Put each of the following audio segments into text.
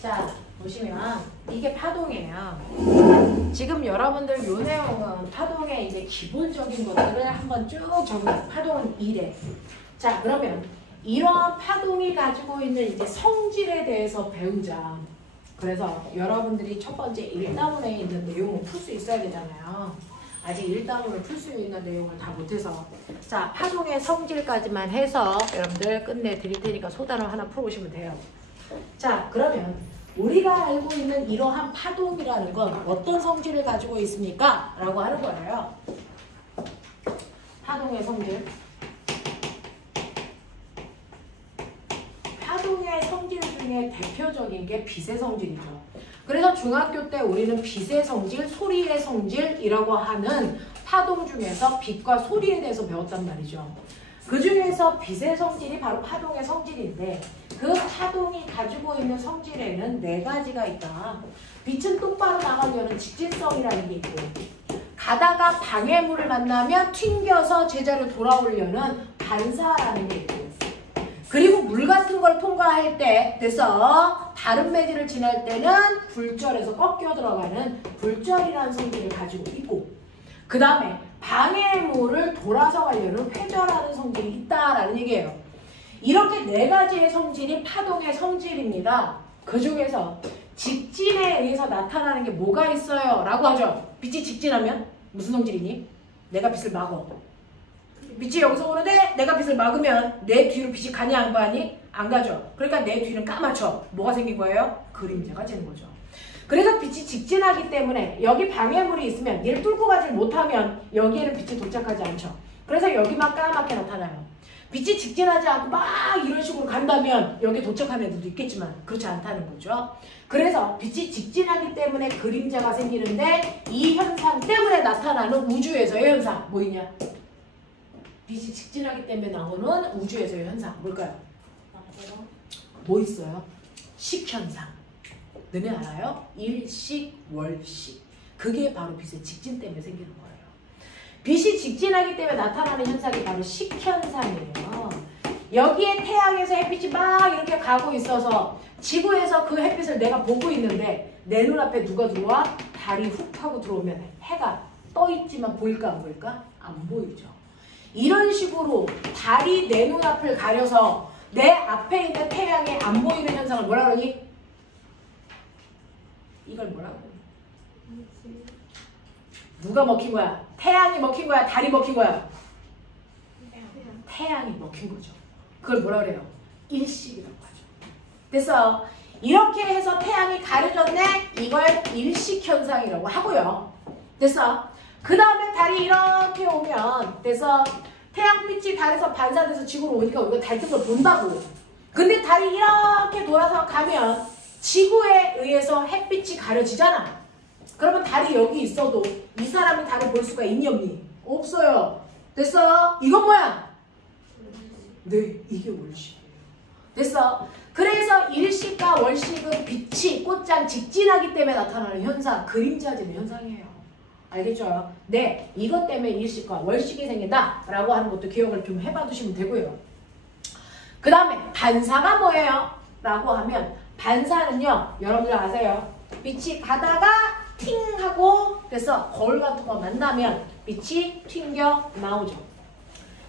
자, 보시면 이게 파동이에요. 지금 여러분들 요 내용은 파동의 이제 기본적인 것들을 한번 쭉 정리. 파동은 이래. 자, 그러면 이러한 파동이 가지고 있는 이제 성질에 대해서 배우자. 그래서 여러분들이 첫 번째 1단원에 있는 내용을 풀 수 있어야 되잖아요. 아직 1단원을 풀 수 있는 내용을 다 못해서. 자, 파동의 성질까지만 해서 여러분들 끝내드릴 테니까 소단을 하나 풀어보시면 돼요. 자, 그러면 우리가 알고 있는 이러한 파동이라는 건 어떤 성질을 가지고 있습니까? 라고 하는 거예요. 파동의 성질. 파동의 성질 중에 대표적인 게 빛의 성질이죠. 그래서 중학교 때 우리는 빛의 성질, 소리의 성질이라고 하는 파동 중에서 빛과 소리에 대해서 배웠단 말이죠. 그 중에서 빛의 성질이 바로 파동의 성질인데 그 파동이 가지고 있는 성질에는 4가지가 있다. 빛은 똑바로 나가려는 직진성이라는 게 있고, 가다가 방해물을 만나면 튕겨서 제자리로 돌아오려는 반사라는 게 있고, 그리고 물 같은 걸 통과할 때 돼서 다른 매질을 지날 때는 굴절에서 꺾여 들어가는 굴절이라는 성질을 가지고 있고, 그 다음에 방해물을 돌아서 가려는 회절하는 성질이 있다라는 얘기예요. 이렇게 4가지의 성질이 파동의 성질입니다. 그 중에서 직진에 의해서 나타나는 게 뭐가 있어요? 라고 하죠. 빛이 직진하면 무슨 성질이니? 내가 빛을 막어. 빛이 여기서 오는데 내가 빛을 막으면 내 뒤로 빛이 가냐 안 가니? 안 가죠. 그러니까 내 뒤는 까맣죠. 뭐가 생긴 거예요? 그림자가 되는 거죠. 그래서 빛이 직진하기 때문에 여기 방해물이 있으면 얘를 뚫고 가지 못하면 여기에는 빛이 도착하지 않죠. 그래서 여기만 까맣게 나타나요. 빛이 직진하지 않고 막 이런 식으로 간다면 여기 도착하는 애들도 있겠지만 그렇지 않다는 거죠. 그래서 빛이 직진하기 때문에 그림자가 생기는데 이 현상 때문에 나타나는 우주에서의 현상 뭐이냐? 빛이 직진하기 때문에 나오는 우주에서의 현상 뭘까요? 뭐 있어요? 식현상. 너네 알아요? 일식, 월식. 그게 바로 빛의 직진 때문에 생기는 거예요. 빛이 직진하기 때문에 나타나는 현상이 바로 식현상이에요. 여기에 태양에서 햇빛이 막 이렇게 가고 있어서 지구에서 그 햇빛을 내가 보고 있는데 내 눈앞에 누가 들어와? 달이 훅 하고 들어오면 해가 떠있지만 보일까 안 보일까? 안 보이죠. 이런 식으로 달이 내 눈앞을 가려서 내 앞에 있는 태양이 안 보이는 현상을 뭐라 그러니? 이걸 뭐라 그러니? 누가 먹힌 거야? 태양이 먹힌 거야? 달이 먹힌 거야? 태양이 먹힌 거죠. 그걸 뭐라 그래요? 일식이라고 하죠. 그래서 이렇게 해서 태양이 가려졌네? 이걸 일식현상이라고 하고요. 그래서 그 다음에 달이 이렇게 오면 그래서 태양빛이 달에서 반사돼서 지구로 오니까 우리가 달 뜬 걸 본다고. 근데 달이 이렇게 돌아서 가면 지구에 의해서 햇빛이 가려지잖아. 그러면 달이 여기 있어도 이 사람이 달을 볼 수가 있니 없니? 없어요. 됐어? 이건 뭐야? 네, 이게 월식이에요. 됐어? 그래서 일식과 월식은 빛이 꽃장 직진하기 때문에 나타나는 현상, 그림자지는 현상이에요. 알겠죠? 네, 이것 때문에 일식과 월식이 생긴다 라고 하는 것도 기억을 좀 해봐 두시면 되고요. 그 다음에 반사가 뭐예요? 라고 하면 반사는요, 여러분들 아세요? 빛이 가다가 팅 하고 그래서 거울 같은 거 만나면 빛이 튕겨 나오죠.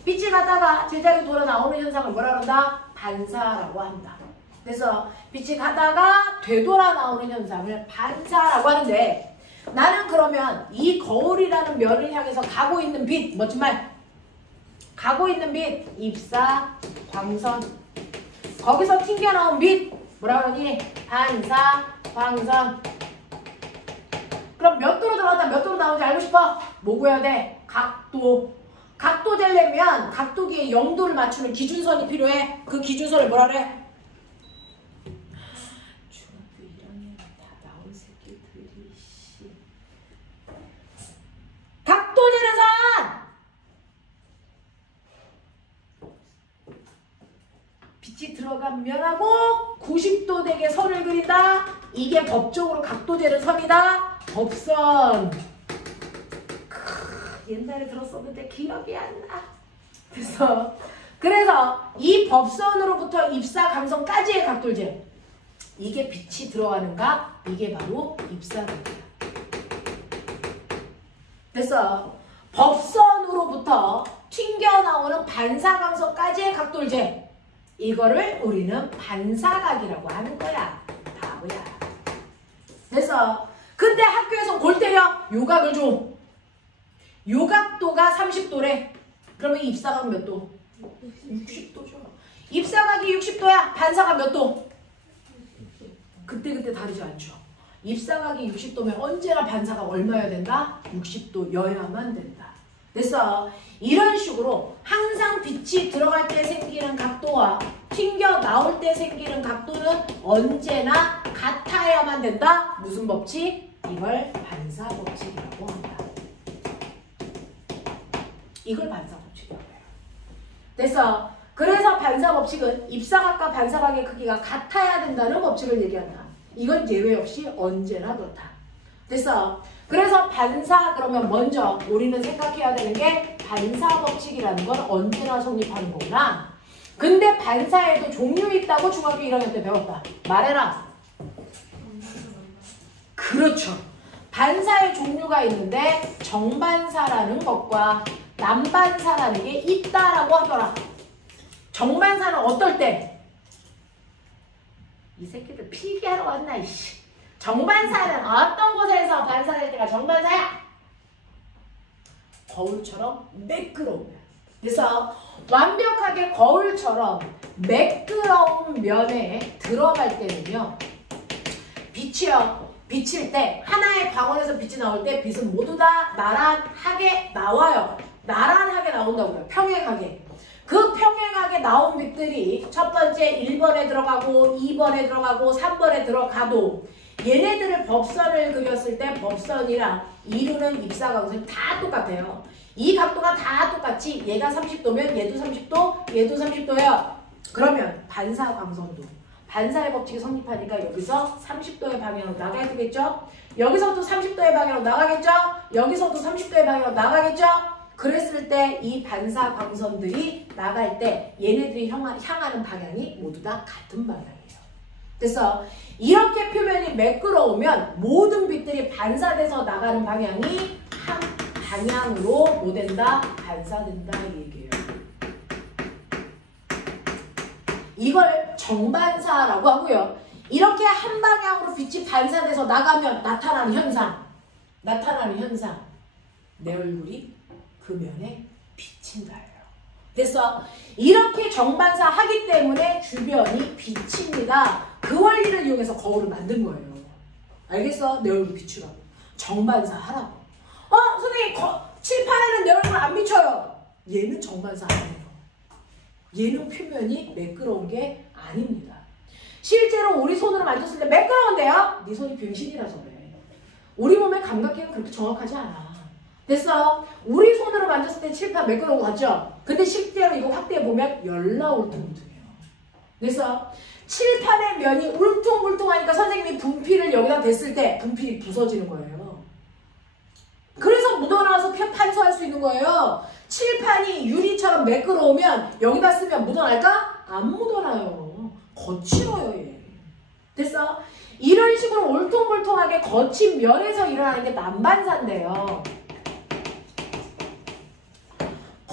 빛이 가다가 제자리로 돌아 나오는 현상을 뭐라 그런다? 반사라고 한다. 그래서 빛이 가다가 되돌아 나오는 현상을 반사라고 하는데 나는 그러면 이 거울이라는 면을 향해서 가고 있는 빛, 멋진 말. 가고 있는 빛, 입사, 광선. 거기서 튕겨나온 빛, 뭐라 그러니? 반사, 광선. 그럼 몇 도로 들어갔다 몇 도로 나오는지 알고 싶어? 뭐 구해야 돼? 각도. 각도 되려면 각도기에 0도를 맞추는 기준선이 필요해. 그 기준선을 뭐라 그래? 중학교 1학년 다 나온 새끼들이 각도 되는 선! 빛이 들어간 면하고 90도 되게 선을 그린다. 이게 법적으로 각도 되는 선이다. 법선. 옛날에 들었었는데 기억이 안 나. 그래서 이 법선으로부터 입사 강선까지의 각도제. 이게 빛이 들어가는 각, 이게 바로 입사각이야. 됐어. 법선으로부터 튕겨나오는 반사광선까지의 각도를 재. 이거를 우리는 반사각이라고 하는 거야. 바보야. 됐어. 근데 학교에서 골 때려. 요각을 줘. 요각도가 30도래. 그러면 입사각 몇 도? 60도죠. 입사각이 60도야. 반사각 몇 도? 그때그때 다르지 않죠. 입사각이 60도면 언제나 반사각 얼마여야 된다? 60도여야만 된다. 됐어. 이런 식으로 항상 빛이 들어갈 때 생기는 각도와 튕겨 나올 때 생기는 각도는 언제나 같아야만 된다. 무슨 법칙? 이걸 반사 법칙이라고 한다. 이걸 반사 법칙이라고 해요. 됐어. 그래서 반사 법칙은 입사각과 반사각의 크기가 같아야 된다는 법칙을 얘기한다. 이건 예외 없이 언제나 그렇다. 됐어. 그래서 반사 그러면 먼저 우리는 생각해야 되는 게 반사 법칙이라는 건 언제나 성립하는 거구나. 근데 반사에도 종류 있다고 중학교 1학년 때 배웠다. 말해라. 그렇죠. 반사의 종류가 있는데 정반사라는 것과 남반사라는 게 있다라고 하더라. 정반사는 어떨 때? 이 새끼들 필기하러 왔나 이씨. 정반사는 어떤 곳에서 반사될 때가 정반사야? 거울처럼 매끄러우면. 그래서 완벽하게 거울처럼 매끄러운 면에 들어갈 때는요. 빛이요. 비칠 때 하나의 광원에서 빛이 나올 때 빛은 모두 다 나란하게 나와요. 나란하게 나온다고요. 평행하게. 그 평행하게 나온 빛들이 첫 번째 1번에 들어가고 2번에 들어가고 3번에 들어가도 얘네들을 법선을 그렸을 때 법선이랑 이루는 입사광선이 다 똑같아요. 이 각도가 다 똑같이 얘가 30도면 얘도 30도, 얘도 30도예요. 그러면 반사광선도 반사의 법칙이 성립하니까 여기서 30도의 방향으로 나가야 되겠죠? 여기서도 30도의 방향으로 나가겠죠? 여기서도 30도의 방향으로 나가겠죠? 그랬을 때 이 반사 광선들이 나갈 때 얘네들이 향하는 방향이 모두 다 같은 방향이에요. 그래서 이렇게 표면이 매끄러우면 모든 빛들이 반사돼서 나가는 방향이 한 방향으로 뭐 된다? 반사된다 이 얘기예요. 이걸 정반사라고 하고요. 이렇게 한 방향으로 빛이 반사돼서 나가면 나타나는 현상. 내 얼굴이 그 면에 비친다예요. 그래서 이렇게 정반사 하기 때문에 주변이 비칩니다. 그 원리를 이용해서 거울을 만든 거예요. 알겠어? 내 얼굴 비추라고. 정반사 하라고. 선생님 칠판에는 내 얼굴 안 비춰요. 얘는 정반사 아니에요. 얘는 표면이 매끄러운 게 아닙니다. 실제로 우리 손으로 만졌을 때 매끄러운데요? 네 손이 병신이라서 그래. 우리 몸의 감각기는 그렇게 정확하지 않아. 됐어? 우리 손으로 만졌을 때 칠판 매끄러운 거 같죠? 근데 실제로 이거 확대해보면 열나 울퉁불퉁해요. 그래서 칠판의 면이 울퉁불퉁하니까 선생님이 분필을 여기다 댔을 때 분필이 부서지는 거예요. 그래서 묻어나와서 판소할 수 있는 거예요. 칠판이 유리처럼 매끄러우면 여기다 쓰면 묻어날까? 안 묻어나요. 거칠어요 얘. 됐어? 이런 식으로 울퉁불퉁하게 거친 면에서 일어나는 게 남반사인데요.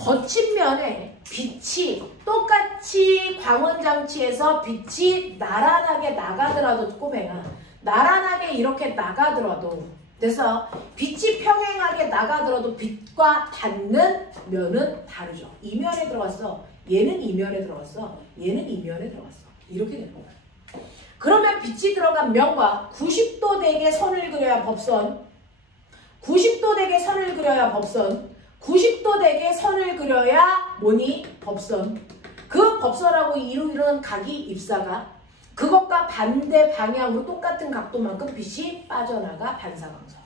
거친 면에 빛이 똑같이 광원장치에서 빛이 나란하게 나가더라도 꼬맹아 나란하게 이렇게 나가더라도 그래서 빛이 평행하게 나가더라도 빛과 닿는 면은 다르죠. 이 면에 들어갔어. 얘는 이 면에 들어갔어. 얘는 이 면에 들어갔어. 이렇게 되는 거야. 그러면 빛이 들어간 면과 90도 되게 선을 그려야 법선 90도 되게 선을 그려야 법선 90도 되게 선을 그려야 뭐니? 법선. 그 법선하고 이루는 각이 입사각. 그것과 반대 방향으로 똑같은 각도만큼 빛이 빠져나가 반사광선.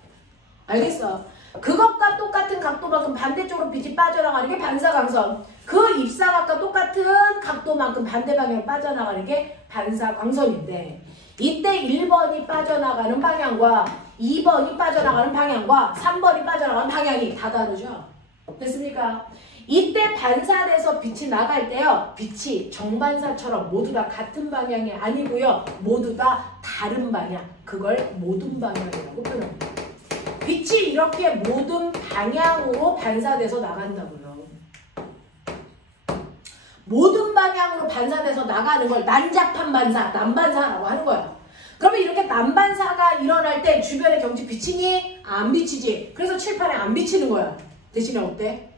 알겠어? 그것과 똑같은 각도만큼 반대쪽으로 빛이 빠져나가는 게 반사광선. 그 입사각과 똑같은 각도만큼 반대 방향으로 빠져나가는 게 반사광선인데 이때 1번이 빠져나가는 방향과 2번이 빠져나가는 방향과 3번이 빠져나가는 방향이 다 다르죠? 됐습니까? 이때 반사돼서 빛이 나갈 때요. 빛이 정반사처럼 모두 다 같은 방향이 아니고요. 모두 다 다른 방향. 그걸 모든 방향이라고 표현합니다. 빛이 이렇게 모든 방향으로 반사돼서 나간다고요. 모든 방향으로 반사돼서 나가는 걸 난잡한 반사, 난반사라고 하는 거예요. 그러면 이렇게 난반사가 일어날 때 주변에 경치 비치니? 안 비치지. 그래서 칠판에 안 비치는 거야. 대신에 어때?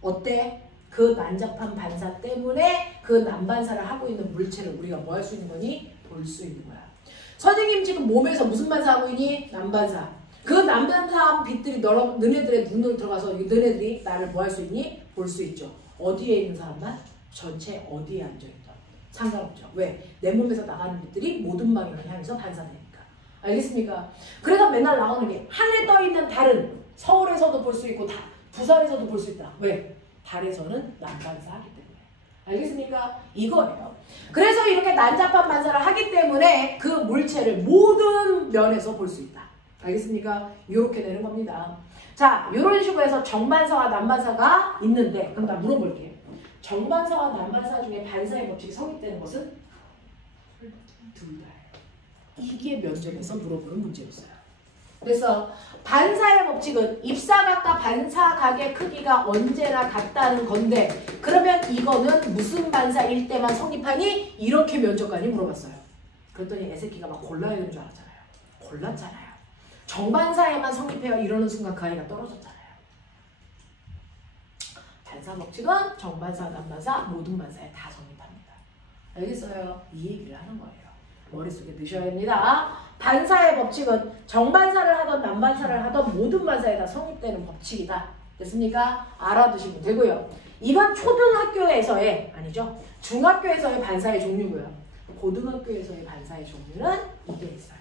어때? 그 난잡한 반사 때문에 그 난반사를 하고 있는 물체를 우리가 뭐 할 수 있는 거니? 볼 수 있는 거야. 선생님 지금 몸에서 무슨 반사하고 있니? 난반사. 그 난반사한 빛들이 너네들의 눈으로 들어가서 너네들이 나를 뭐 할 수 있니? 볼 수 있죠. 어디에 있는 사람만? 전체 어디에 앉아있다. 상관없죠. 왜? 내 몸에서 나가는 빛들이 모든 방향을 향해서 반사되니까. 알겠습니까? 그래서 맨날 나오는 게 하늘에 떠있는 달은 서울에서도 볼 수 있고 부산에서도 볼 수 있다. 왜? 달에서는 난반사하기 때문에. 알겠습니까? 이거예요. 그래서 이렇게 난잡한 반사를 하기 때문에 그 물체를 모든 면에서 볼 수 있다. 알겠습니까? 이렇게 되는 겁니다. 자, 이런 식으로 해서 정반사와 난반사가 있는데 그럼 나 물어볼게요. 정반사와 난반사 중에 반사의 법칙이 성립되는 것은? 둘 다예요. 이게 면접에서 물어보는 문제였어요. 그래서 반사의 법칙은 입사각과 반사각의 크기가 언제나 같다는 건데 그러면 이거는 무슨 반사일 때만 성립하니? 이렇게 면접관이 물어봤어요. 그랬더니 애새끼가 막 골라야 되는 줄 알았잖아요. 골랐잖아요. 정반사에만 성립해요. 이러는 순간 그 아이가 떨어졌잖아요. 반사 법칙은 정반사, 난반사, 모든 반사에 다 성립합니다. 알겠어요? 이 얘기를 하는 거예요. 머릿속에 넣으셔야 됩니다. 반사의 법칙은 정반사를 하던 난반사를 하던 모든 반사에 다 성립되는 법칙이다. 됐습니까? 알아두시면 되고요. 이건 초등학교에서의, 아니죠. 중학교에서의 반사의 종류고요. 고등학교에서의 반사의 종류는 이게 있어요.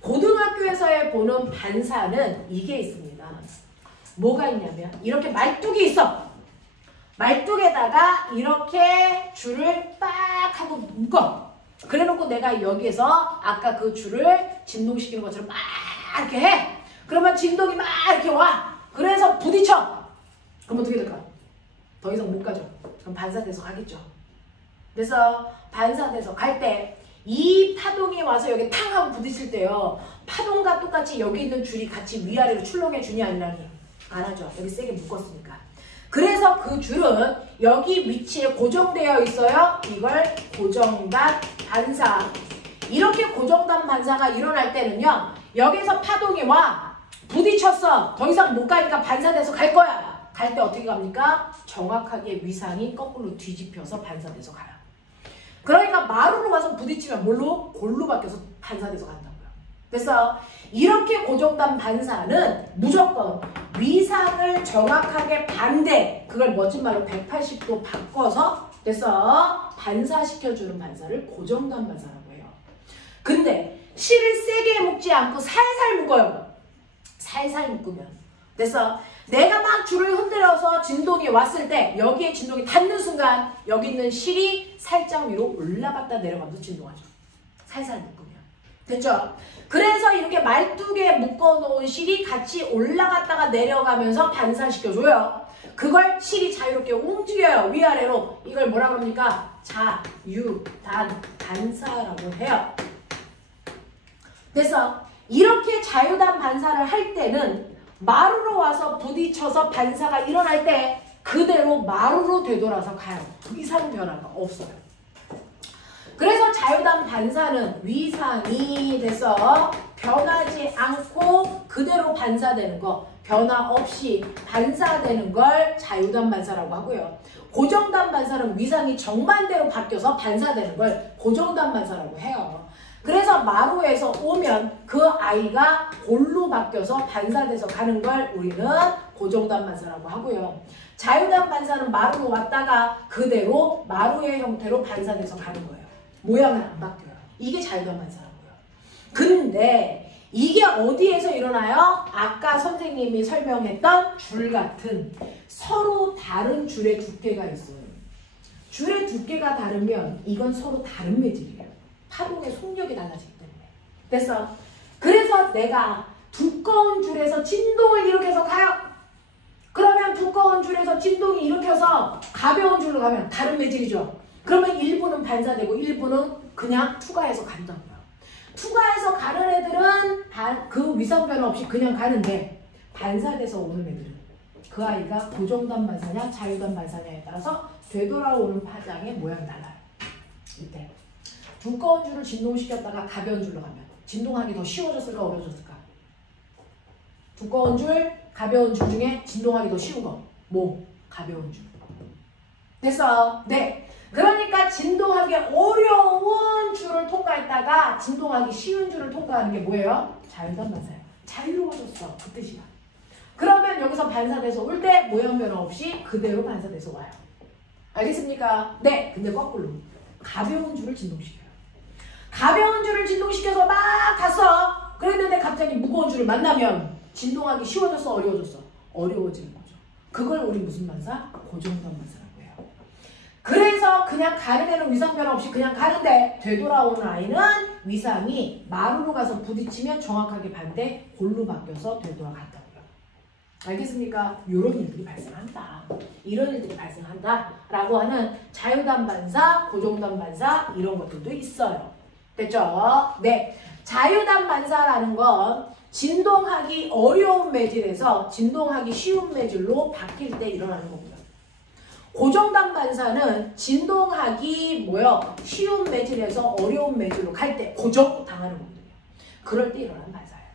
고등학교에서의 보는 반사는 이게 있습니다. 뭐가 있냐면 이렇게 말뚝이 있어. 말뚝에다가 이렇게 줄을 빡 하고 묶어. 그래놓고 내가 여기에서 아까 그 줄을 진동시키는 것처럼 막 이렇게 해. 그러면 진동이 막 이렇게 와. 그래서 부딪혀. 그럼 어떻게 될까? 더 이상 못 가죠. 그럼 반사돼서 가겠죠. 그래서 반사돼서 갈 때 이 파동이 와서 여기 탕 하고 부딪힐 때요. 파동과 똑같이 여기 있는 줄이 같이 위아래로 출렁해 주니 아니라니? 안 하죠. 여기 세게 묶었으니까. 그래서 그 줄은 여기 위치에 고정되어 있어요. 이걸 고정단 반사. 이렇게 고정단 반사가 일어날 때는요. 여기서 파동이 와. 부딪혔어. 더 이상 못 가니까 반사돼서 갈 거야. 갈 때 어떻게 갑니까? 정확하게 위상이 거꾸로 뒤집혀서 반사돼서 가요. 그러니까 마루로 가서 부딪히면 뭘로? 골로 바뀌어서 반사돼서 간다고요. 그래서 이렇게 고정단 반사는 무조건 위상을 정확하게 반대, 그걸 멋진 말로 180도 바꿔서 그래서 반사시켜주는 반사를 고정단 반사라고 해요. 근데 실을 세게 묶지 않고 살살 묶어요. 살살 묶으면. 그래서 내가 막 줄을 흔들어서 진동이 왔을 때 여기에 진동이 닿는 순간 여기 있는 실이 살짝 위로 올라갔다 내려가면서 진동하죠. 살살 묶으면. 됐죠? 그래서 이렇게 말뚝에 묶어놓은 실이 같이 올라갔다가 내려가면서 반사시켜줘요. 그걸 실이 자유롭게 움직여요. 위아래로. 이걸 뭐라고 합니까? 자유단 반사라고 해요. 그래서 이렇게 자유단 반사를 할 때는 마루로 와서 부딪혀서 반사가 일어날 때 그대로 마루로 되돌아서 가요. 이상 변화가 없어요. 그래서 자유단 반사는 위상이 돼서 변하지 않고 그대로 반사되는 거, 변화 없이 반사되는 걸 자유단 반사라고 하고요. 고정단 반사는 위상이 정반대로 바뀌어서 반사되는 걸 고정단 반사라고 해요. 그래서 마루에서 오면 그 아이가 골로 바뀌어서 반사돼서 가는 걸 우리는 고정단 반사라고 하고요. 자유단 반사는 마루로 왔다가 그대로 마루의 형태로 반사돼서 가는 거예요. 모양은 안 바뀌어요. 이게 자유단 반사라고요. 근데 이게 어디에서 일어나요? 아까 선생님이 설명했던 줄 같은 서로 다른 줄의 두께가 있어요. 줄의 두께가 다르면 이건 서로 다른 매질이에요. 파동의 속력이 달라지기 때문에. 그래서 내가 두꺼운 줄에서 진동을 이렇게 해서 가요. 그러면 두꺼운 줄에서 진동이 일으켜서 가벼운 줄로 가면 다른 매질이죠. 그러면 일부는 반사되고 일부는 그냥 투과해서 간다고요. 투과해서 가는 애들은 그 위상 변화 없이 그냥 가는데 반사돼서 오는 애들은 그 아이가 고정단 반사냐 자유단 반사냐에 따라서 되돌아오는 파장의 모양이 달라요. 이때 두꺼운 줄을 진동시켰다가 가벼운 줄로 가면 진동하기 더 쉬워졌을까 어려워졌을까? 두꺼운 줄, 가벼운 줄 중에 진동하기 더 쉬운 거 뭐? 가벼운 줄. 됐어? 네. 그러니까 진동하기 어려운 줄을 통과했다가 진동하기 쉬운 줄을 통과하는 게 뭐예요? 자유단 반사예요. 자유로워졌어. 그 뜻이야. 그러면 여기서 반사돼서 올 때 모양 변화 없이 그대로 반사돼서 와요. 알겠습니까? 네. 근데 거꾸로 가벼운 줄을 진동시켜요. 가벼운 줄을 진동시켜서 막 갔어. 그랬는데 갑자기 무거운 줄을 만나면 진동하기 쉬워졌어? 어려워졌어? 어려워지는 거죠. 그걸 우리 무슨 반사? 고정단 반사라고 해요. 그래서 그냥 가는 애는 위상 변화 없이 그냥 가는데 되돌아오는 아이는 위상이 마루로 가서 부딪히면 정확하게 반대 골로 바뀌어서 되돌아간다고요. 알겠습니까? 이런 일들이 발생한다. 이런 일들이 발생한다 라고 하는 자유단 반사, 고정단 반사 이런 것들도 있어요. 됐죠? 네. 자유단 반사라는 건 진동하기 어려운 매질에서 진동하기 쉬운 매질로 바뀔 때 일어나는 겁니다. 고정단 반사는 진동하기 쉬운 매질에서 어려운 매질로 갈 때 고정당하는 거거든요. 그럴 때 일어나는 반사예요.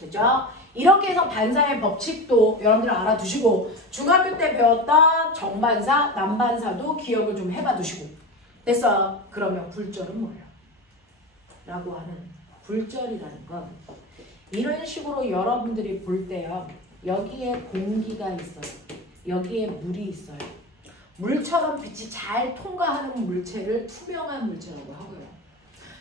됐죠? 이렇게 해서 반사의 법칙도 여러분들 알아두시고 중학교 때 배웠던 정반사, 남반사도 기억을 좀 해봐 두시고 됐어? 그러면 굴절은 뭐예요? 라고 하는 굴절이라는 건 이런 식으로 여러분들이 볼 때요. 여기에 공기가 있어요. 여기에 물이 있어요. 물처럼 빛이 잘 통과하는 물체를 투명한 물체라고 하고요.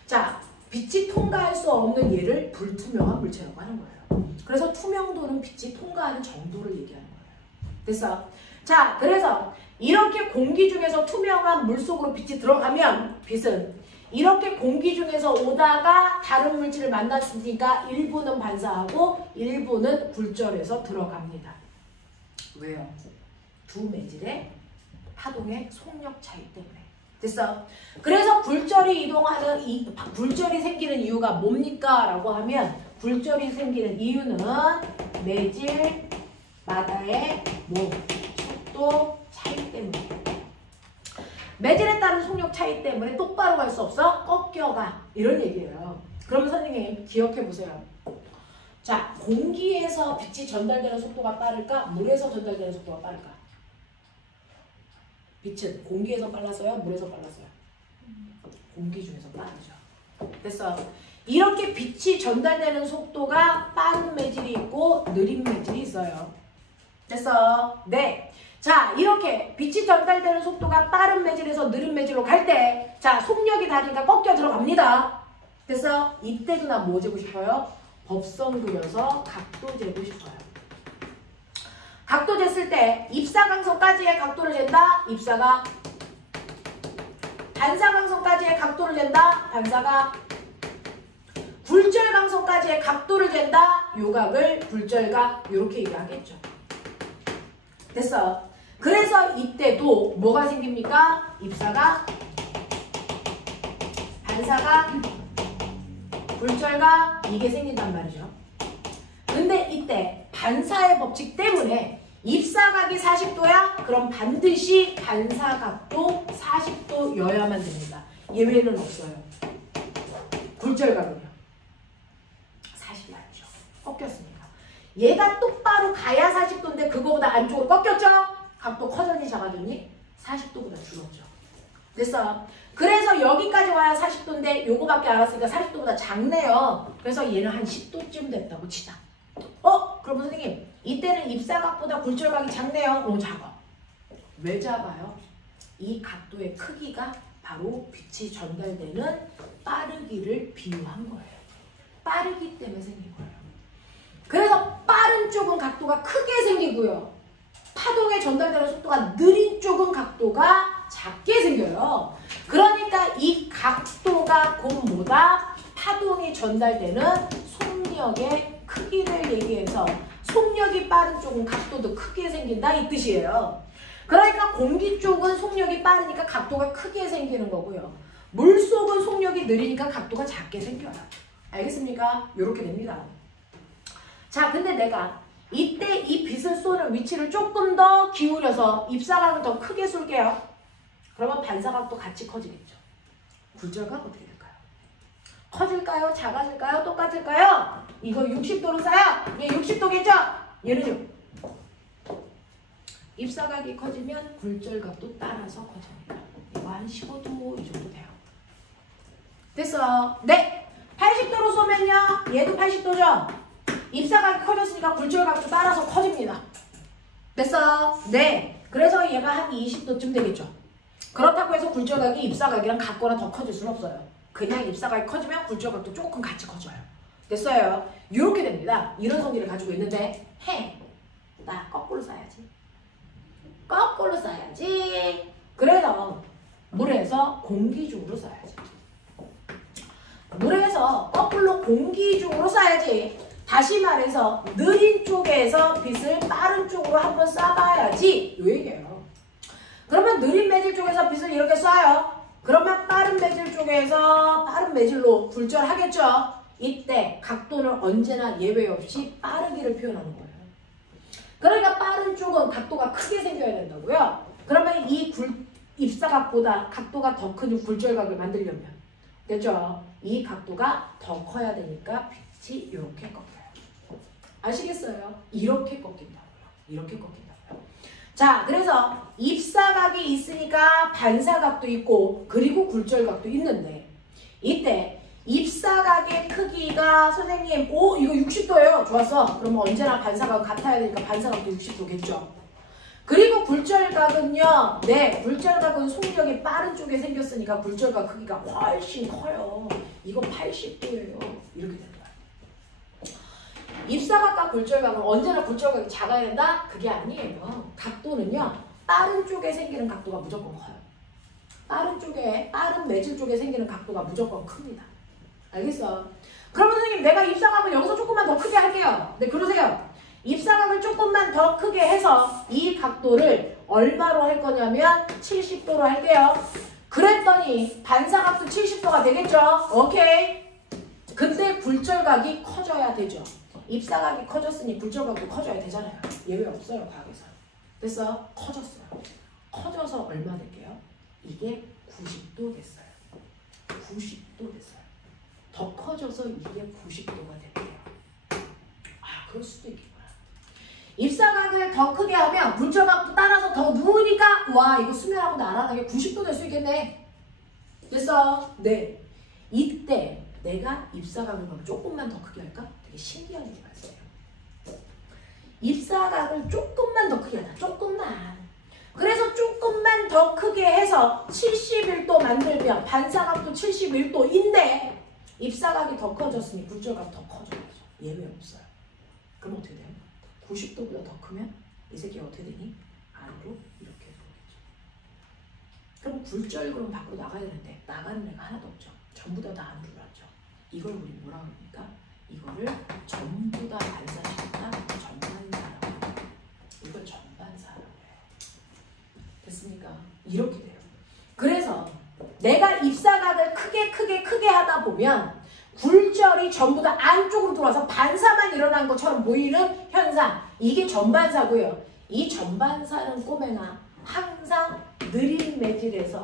자, 빛이 통과할 수 없는 얘를 불투명한 물체라고 하는 거예요. 그래서 투명도는 빛이 통과하는 정도를 얘기하는 거예요. 됐어? 자, 그래서 이렇게 공기 중에서 투명한 물속으로 빛이 들어가면 빛은 이렇게 공기 중에서 오다가 다른 물질을 만났으니까 일부는 반사하고 일부는 굴절해서 들어갑니다. 왜요? 두 매질의 파동의 속력 차이 때문에. 됐어? 그래서 굴절이 생기는 이유가 뭡니까? 라고 하면 굴절이 생기는 이유는 매질마다의 속도 차이 때문에. 매질에 따른 속력 차이 때문에 똑바로 갈 수 없어? 꺾여가. 이런 얘기예요. 그러면 선생님 기억해 보세요. 자, 공기에서 빛이 전달되는 속도가 빠를까? 물에서 전달되는 속도가 빠를까? 빛은 공기에서 빨랐어요? 물에서 빨랐어요? 공기 중에서 빠르죠. 됐어? 이렇게 빛이 전달되는 속도가 빠른 매질이 있고 느린 매질이 있어요. 됐어? 네. 자, 이렇게 빛이 전달되는 속도가 빠른 매질에서 느린 매질로 갈 때, 자, 속력이 다르니까 꺾여 들어갑니다. 됐어? 이때도 나 뭐 재고 싶어요? 법선 그려서 각도 재고 싶어요. 각도 쟀을 때 입사광선까지의 각도를 잰다. 입사가 반사광선까지의 각도를 잰다. 반사가 굴절광선까지의 각도를 잰다. 요각을 굴절각 이렇게 얘기하겠죠. 됐어. 그래서 이때도 뭐가 생깁니까? 입사가 반사가 굴절각 이게 생긴단 말이죠. 근데 이때 반사의 법칙 때문에 입사각이 40도야? 그럼 반드시 반사각도 40도여야만 됩니다. 예외는 없어요. 굴절각은요. 40이 아니죠. 꺾였으니까. 얘가 똑바로 가야 40도인데 그거보다 안쪽으로 꺾였죠? 각도 커졌니 작아졌니? 40도보다 줄었죠. 됐어? 그래서 여기까지 와야 40도인데 요거밖에 안 왔으니까 40도보다 작네요. 그래서 얘는 한 10도쯤 됐다고 치자. 그럼 선생님 이때는 입사각보다 굴절각이 작네요. 너무 작아. 왜 작아요? 이 각도의 크기가 바로 빛이 전달되는 빠르기를 비유한 거예요. 빠르기 때문에 생긴 거예요. 그래서 빠른 쪽은 각도가 크게 생기고요. 파동에 전달되는 속도가 느린 쪽은 각도가 작게 생겨요. 그러니까 이 각도가 곧 뭐다? 파동이 전달되는 속력의 크기를 얘기해서 속력이 빠른 쪽은 각도도 크게 생긴다 이 뜻이에요. 그러니까 공기 쪽은 속력이 빠르니까 각도가 크게 생기는 거고요. 물속은 속력이 느리니까 각도가 작게 생겨요. 알겠습니까? 이렇게 됩니다. 자, 근데 내가 이때 이 빛을 쏘는 위치를 조금 더 기울여서 입사각을 더 크게 쏠게요. 그러면 반사각도 같이 커지겠죠. 굴절각 어떻게 될까요? 커질까요? 작아질까요? 똑같을까요? 이거 60도로 쏴요. 얘 60도겠죠? 얘는요. 입사각이 커지면 굴절각도 따라서 커집니다. 이거 한 15도 이 정도 돼요. 됐어. 네. 80도로 쏘면요. 얘도 80도죠? 입사각이 커졌으니까 굴절각도 따라서 커집니다. 됐어. 네. 그래서 얘가 한 20도쯤 되겠죠. 그렇다고 해서 굴절각이 입사각이랑 같거나 더 커질 수는 없어요. 그냥 입사각이 커지면 굴절각도 조금 같이 커져요. 됐어요. 이렇게 됩니다. 이런 성질을 가지고 있는데 나 거꾸로 쏴야지. 거꾸로 쏴야지. 그래서 물에서 공기 중으로 쏴야지. 물에서 거꾸로 공기 중으로 쏴야지. 다시 말해서 느린 쪽에서 빛을 빠른 쪽으로 한번 쏴봐야지. 이 얘기예요. 그러면 느린 매질 쪽에서 빛을 이렇게 쏴요. 그러면 빠른 매질 쪽에서 빠른 매질로 굴절하겠죠. 이때 각도는 언제나 예외 없이 빠르기를 표현하는 거예요. 그러니까 빠른 쪽은 각도가 크게 생겨야 된다고요. 그러면 이 입사각보다 각도가 더 큰 굴절각을 만들려면 됐죠? 이 각도가 더 커야 되니까 빛이 이렇게 꺾여요. 아시겠어요? 이렇게 꺾인다고요. 이렇게 꺾인다고요. 자, 그래서 입사각이 있으니까 반사각도 있고 그리고 굴절각도 있는데 이때 입사각의 크기가 선생님 이거 60도예요. 좋았어. 그러면 언제나 반사각은 같아야 되니까 반사각도 60도겠죠. 그리고 굴절각은요. 네, 굴절각은 속력이 빠른 쪽에 생겼으니까 굴절각 크기가 훨씬 커요. 이거 80도예요. 이렇게 되는 거예요. 입사각과 굴절각은 언제나 굴절각이 작아야 된다? 그게 아니에요. 각도는요. 빠른 쪽에 생기는 각도가 무조건 커요. 빠른 매질 쪽에 생기는 각도가 무조건 큽니다. 알겠어? 그러면 선생님 내가 입사각을 여기서 조금만 더 크게 할게요. 네, 그러세요. 입사각을 조금만 더 크게 해서 이 각도를 얼마로 할 거냐면 70도로 할게요. 그랬더니 반사각도 70도가 되겠죠? 오케이. 근데 굴절각이 커져야 되죠. 입사각이 커졌으니 굴절각도 커져야 되잖아요. 예외 없어요, 과학에서. 됐어? 커졌어요. 커져서 얼마 될게요? 이게 90도 됐어요. 90도 됐어요. 더 커져서 이게 90도가 될게요. 아, 그럴 수도 있겠구나. 입사각을 더 크게 하면 굴절각도 따라서 더 누우니까 와, 이거 수면하고 나란하게 90도 될 수 있겠네. 됐어? 네. 이때 내가 입사각을 조금만 더 크게 할까? 되게 신기한 얘기가 있어요. 입사각을 조금만 더 크게 하자. 조금만. 그래서 조금만 더 크게 해서 71도 만들면 반사각도 71도인데 입사각이 더 커졌으니 굴절각 더 커져야죠. 예외 없어요. 그럼 어떻게 돼요? 90도보다 더 크면 이 새끼가 어떻게 되니? 안으로 이렇게 들어오겠죠. 그럼 굴절그럼 밖으로 나가야 되는데 나가는 애가 하나도 없죠. 전부 다 안으로 들어왔죠. 이걸 우리 뭐라고 합니까? 이거를 전부 다 반사시켰다. 전반사라고 해요. 이걸 전반사라고 해요. 됐습니까? 이렇게 돼요. 그래서 내가 입사각을 크게 하다 보면 굴절이 전부 다 안쪽으로 들어와서 반사만 일어난 것처럼 보이는 현상. 이게 전반사고요. 이 전반사는 꼬매나 항상 느린 매질에서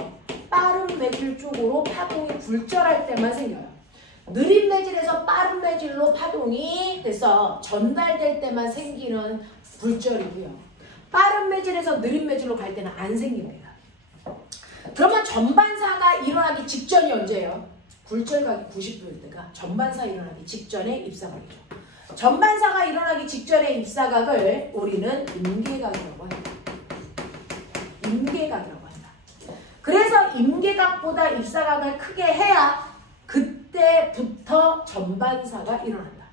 빠른 매질 쪽으로 파동이 굴절할 때만 생겨요. 느린 매질에서 빠른 매질로 파동이 돼서 전달될 때만 생기는 굴절이고요. 빠른 매질에서 느린 매질로 갈 때는 안 생깁니다. 그러면 전반사가 일어나기 직전이 언제예요? 굴절각이 90도일 때가 전반사 일어나기 직전의 입사각이죠. 전반사가 일어나기 직전의 입사각을 우리는 임계각이라고 합니다. 임계각이라고 합니다. 그래서 임계각보다 입사각을 크게 해야 그때부터 전반사가 일어난다.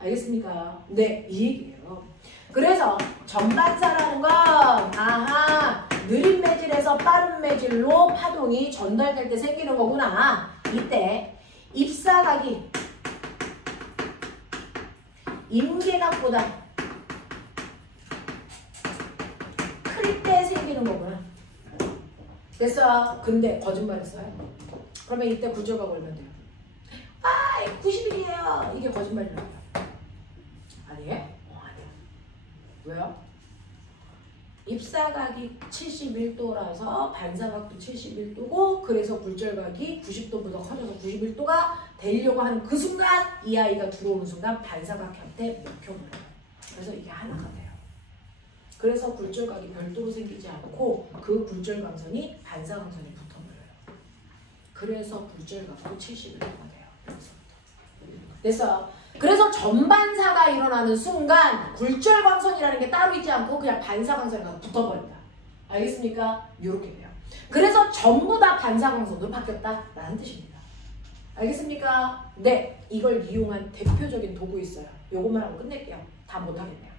알겠습니까? 네, 이 얘기예요. 그래서 전반사라는 건 느린 매질에서 빠른 매질로 파동이 전달될 때 생기는 거구나. 이때 입사각이 임계각보다 클 때 생기는 거구나. 됐어. 근데 거짓말했어요. 그러면 이때 굴절각 얼면 돼요? 아, 90일이에요. 이게 거짓말이라고요. 아니에요? 아니에요. 왜요? 입사각이 71도라서 반사각도 71도고 그래서 굴절각이 90도보다 커져서 91도가 되려고 하는 그 순간 이 아이가 들어오는 순간 반사각형한테 먹혀버려요. 그래서 이게 하나가 돼요. 그래서 굴절각이 별도로 생기지 않고 그 굴절광선이 반사광선에 붙어버려요. 그래서 굴절각도 71도가 돼요. 됐어. 그래서 전반사가 일어나는 순간 굴절광선이라는 게 따로 있지 않고 그냥 반사광선이 붙어버린다. 알겠습니까? 이렇게 돼요. 그래서 전부 다 반사광선으로 바뀌었다라는 뜻입니다. 알겠습니까? 네, 이걸 이용한 대표적인 도구 있어요. 요것만 하고 끝낼게요. 다 못하겠네요.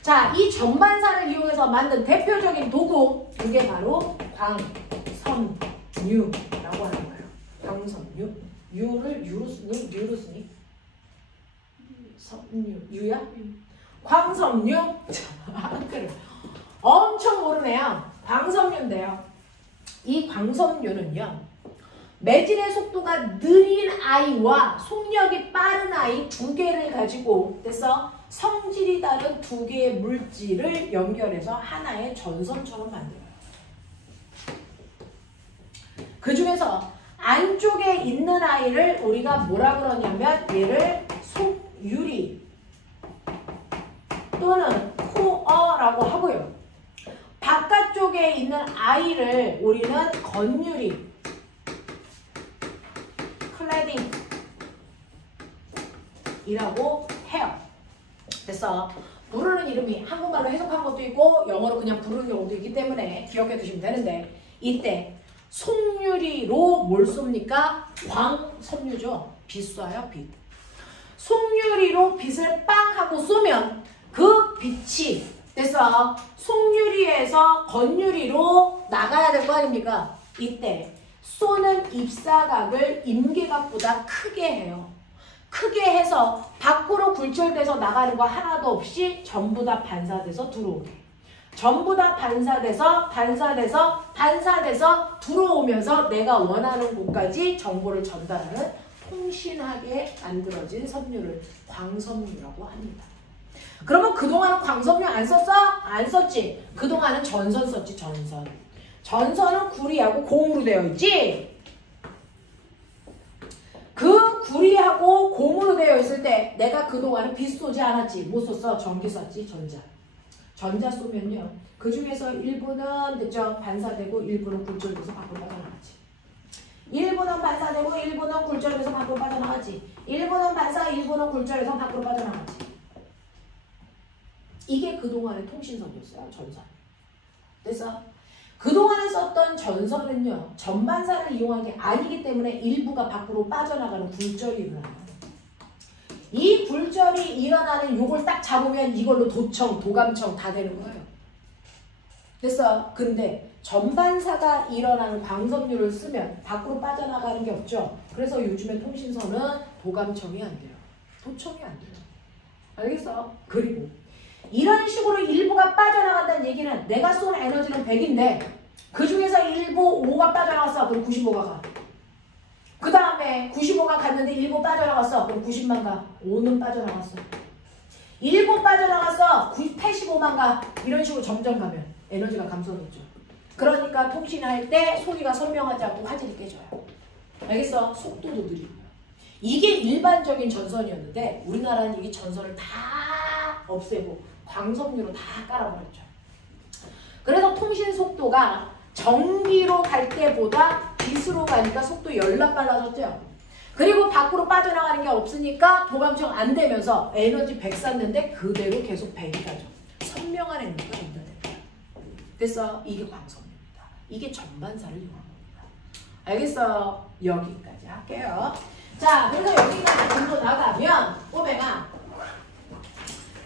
자, 이 전반사를 이용해서 만든 대표적인 도구, 이게 바로 광섬유라고 하는 거예요. 광섬유. 유를 유로 쓰니? 뉴로 쓰니? 섬유. 유야? 광섬유? 그래. 엄청 모르네요. 광섬유인데요. 이 광섬유는요. 매질의 속도가 느린 아이와 속력이 빠른 아이 두 개를 가지고 됐어? 성질이 다른 두 개의 물질을 연결해서 하나의 전선처럼 만들어요. 그 중에서 안쪽에 있는 아이를 우리가 뭐라 그러냐면 얘를 속유리 또는 코어라고 하고요. 바깥쪽에 있는 아이를 우리는 건유리 클래딩 이라고 해요. 됐어. 부르는 이름이 한국말로 해석한 것도 있고 영어로 그냥 부르는 경우도 있기 때문에 기억해 두시면 되는데 이때 속유리로 뭘 쏩니까? 광섬유죠. 빛 쏴요. 빛. 속유리로 빛을 빵 하고 쏘면 그 빛이 됐어. 속유리에서 건유리로 나가야 될 거 아닙니까? 이때 쏘는 입사각을 임계각보다 크게 해요. 크게 해서 밖으로 굴절돼서 나가는 거 하나도 없이 전부 다 반사돼서 들어오게. 전부 다 반사돼서 들어오면서 내가 원하는 곳까지 정보를 전달하는 통신하게 만들어진 섬유를 광섬유라고 합니다. 그러면 그동안 광섬유 안 썼어? 안 썼지. 그동안은 전선 썼지. 전선. 전선은 구리하고 고무로 되어 있지. 그 구리하고 고무로 되어 있을 때 내가 그동안은 빛 쏘지 않았지. 못 쏘어. 전기 쐈지. 전자. 전자 쏘면요. 그 중에서 일부는 됐죠? 반사되고 일부는 굴절돼서 밖으로 빠져나가지. 일부는 반사되고 일부는 굴절돼서 밖으로 빠져나가지. 일부는 반사, 일부는 굴절해서 밖으로 빠져나가지. 이게 그동안의 통신선이었어요. 전선. 그래서 그동안에 썼던 전선은요. 전반사를 이용한 게 아니기 때문에 일부가 밖으로 빠져나가는 굴절이 일어나요. 이 굴절이 일어나는 요걸 딱 잡으면 이걸로 도청, 도감청 다 되는 거예요. 됐어. 근데 전반사가 일어나는 광섬유를 쓰면 밖으로 빠져나가는 게 없죠. 그래서 요즘에 통신선은 도감청이 안 돼요. 도청이 안 돼요. 알겠어? 그리고 이런 식으로 일부가 빠져나간다는 얘기는 내가 쏜 에너지는 100인데 그 중에서 일부 5가 빠져나갔어. 그럼 95가 가. 그 다음에 95가 갔는데 일부 빠져나갔어. 그럼 90만 가. 5는 빠져나갔어. 일부 빠져나갔어. 85만 가. 이런 식으로 점점 가면 에너지가 감소됐죠. 그러니까 통신할 때 소리가 선명하지 않고 화질이 깨져요. 알겠어? 속도도 느리고요. 이게 일반적인 전선이었는데 우리나라는 이게 전선을 다 없애고 광섬유로 다 깔아버렸죠. 그래서 통신 속도가 전기로 갈 때보다 빛으로 가니까 속도 열나 빨라졌죠. 그리고 밖으로 빠져나가는 게 없으니까 도감청 안 되면서 에너지 100 쐈는데 그대로 계속 100이 가죠. 선명한 에너지가 전달됩니다. 됐어? 이게 광섬유입니다. 이게 전반사를 이용한 겁니다. 알겠어? 여기까지 할게요. 자, 그래서 여기까지 좀 더 나가면 꼬맹아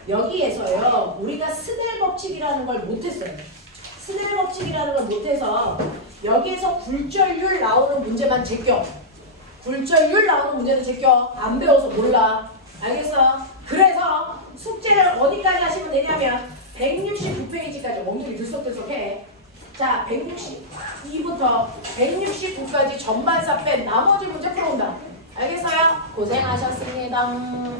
여기에서요 우리가 스넬 법칙이라는 걸 못했어요. 스넬 법칙이라는 걸 못해서 여기에서 굴절율 나오는 문제만 제껴. 굴절율 나오는 문제는 제껴. 안 배워서 몰라. 알겠어? 그래서 숙제를 어디까지 하시면 되냐면 169페이지까지 엉덩이 들썩들썩해. 자, 162부터 169까지 전반사 뺀 나머지 문제 풀어온다. 알겠어요? 고생하셨습니다.